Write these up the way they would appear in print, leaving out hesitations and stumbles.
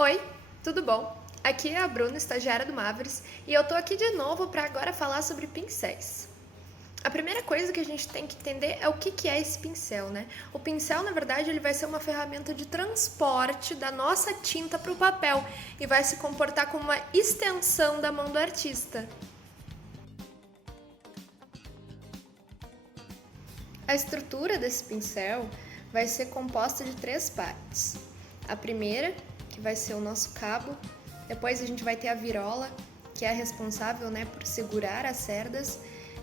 Oi, tudo bom? Aqui é a Bruna, estagiária do Maveris, e eu tô aqui de novo para agora falar sobre pincéis. A primeira coisa que a gente tem que entender é o que é esse pincel, né? O pincel, na verdade, ele vai ser uma ferramenta de transporte da nossa tinta para o papel e vai se comportar como uma extensão da mão do artista. A estrutura desse pincel vai ser composta de 3 partes. A primeira, que vai ser o nosso cabo, depois a gente vai ter a virola, que é a responsável, por segurar as cerdas,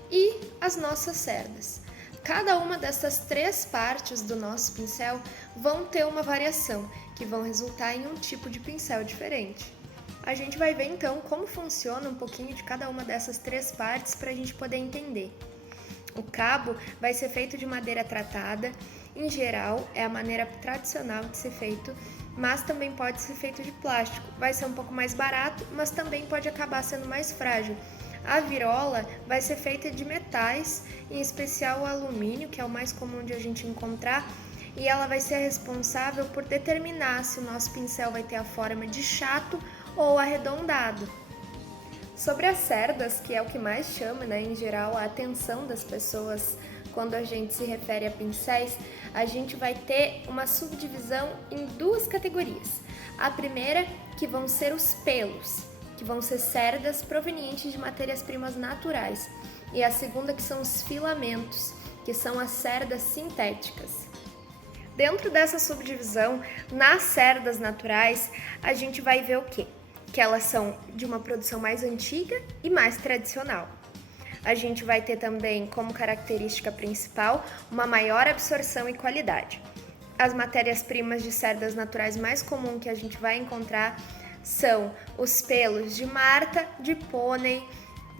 e as nossas cerdas. Cada uma dessas 3 partes do nosso pincel vão ter uma variação, que vão resultar em um tipo de pincel diferente. A gente vai ver então como funciona um pouquinho de cada uma dessas 3 partes para a gente poder entender. O cabo vai ser feito de madeira tratada, em geral é a maneira tradicional de ser feito, mas também pode ser feito de plástico. Vai ser um pouco mais barato, mas também pode acabar sendo mais frágil. A virola vai ser feita de metais, em especial o alumínio, que é o mais comum de a gente encontrar, e ela vai ser responsável por determinar se o nosso pincel vai ter a forma de chato ou arredondado. Sobre as cerdas, que é o que mais chama, em geral, a atenção das pessoas quando a gente se refere a pincéis, a gente vai ter uma subdivisão em 2 categorias. A primeira, que vão ser os pelos, que vão ser cerdas provenientes de matérias-primas naturais. E a segunda, que são os filamentos, que são as cerdas sintéticas. Dentro dessa subdivisão, nas cerdas naturais, a gente vai ver o quê? Que elas são de uma produção mais antiga e mais tradicional. A gente vai ter também como característica principal uma maior absorção e qualidade. As matérias-primas de cerdas naturais mais comuns que a gente vai encontrar são os pelos de marta, de pônei,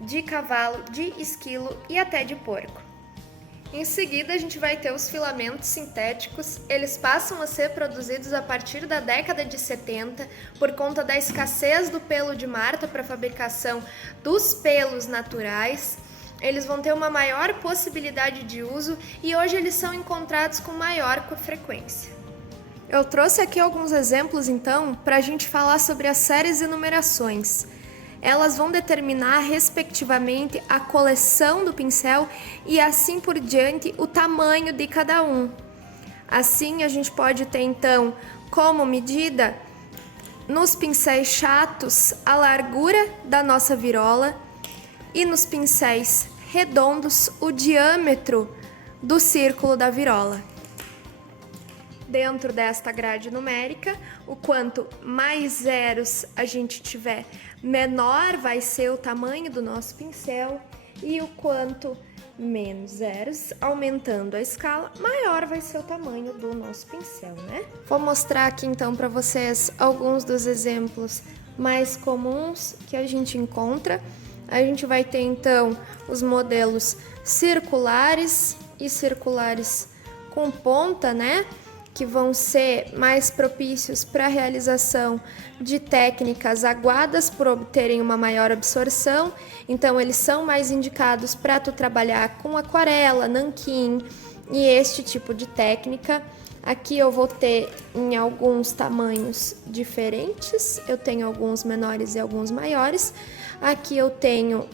de cavalo, de esquilo e até de porco. Em seguida, a gente vai ter os filamentos sintéticos. Eles passam a ser produzidos a partir da década de 70 por conta da escassez do pelo de marta para a fabricação dos pelos naturais. Eles vão ter uma maior possibilidade de uso e hoje eles são encontrados com maior frequência. Eu trouxe aqui alguns exemplos, então, para a gente falar sobre as séries e numerações. Elas vão determinar, respectivamente, a coleção do pincel e assim por diante o tamanho de cada um. Assim, a gente pode ter, então, como medida, nos pincéis chatos, a largura da nossa virola e nos pincéis redondos, o diâmetro do círculo da virola. Dentro desta grade numérica, o quanto mais zeros a gente tiver, menor vai ser o tamanho do nosso pincel, e o quanto menos zeros, aumentando a escala, maior vai ser o tamanho do nosso pincel, Vou mostrar aqui então para vocês alguns dos exemplos mais comuns que a gente encontra. A gente vai ter então os modelos circulares e circulares com ponta, que vão ser mais propícios para a realização de técnicas aguadas por obterem uma maior absorção. Então, eles são mais indicados para tu trabalhar com aquarela, nanquim e este tipo de técnica. Aqui eu vou ter em alguns tamanhos diferentes, eu tenho alguns menores e alguns maiores. Aqui eu tenho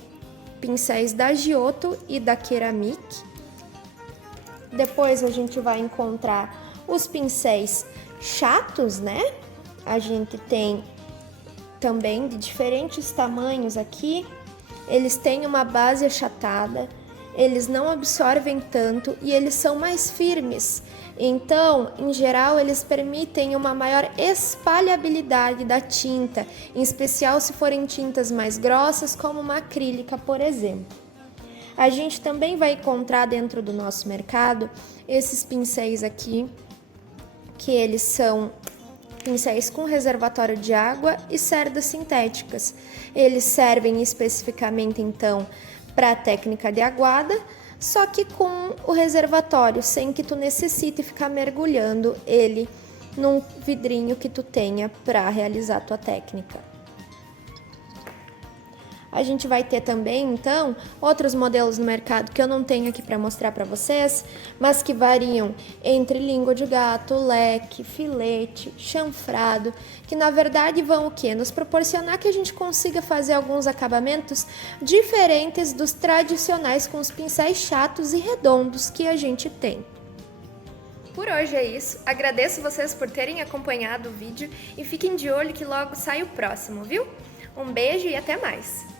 pincéis da Giotto e da Ceramic. Depois a gente vai encontrar os pincéis chatos, A gente tem também de diferentes tamanhos aqui. Eles têm uma base achatada, eles não absorvem tanto e eles são mais firmes. Então, em geral, eles permitem uma maior espalhabilidade da tinta, em especial se forem tintas mais grossas, como uma acrílica, por exemplo. A gente também vai encontrar dentro do nosso mercado esses pincéis aqui, que eles são pincéis com reservatório de água e cerdas sintéticas. Eles servem especificamente, então, para a técnica de aguada, só que com o reservatório, sem que tu necessite ficar mergulhando ele num vidrinho que tu tenha para realizar a tua técnica. A gente vai ter também, então, outros modelos no mercado que eu não tenho aqui para mostrar para vocês, mas que variam entre língua de gato, leque, filete, chanfrado, que na verdade vão o quê? Nos proporcionar que a gente consiga fazer alguns acabamentos diferentes dos tradicionais com os pincéis chatos e redondos que a gente tem. Por hoje é isso, agradeço vocês por terem acompanhado o vídeo e fiquem de olho que logo sai o próximo, viu? Um beijo e até mais!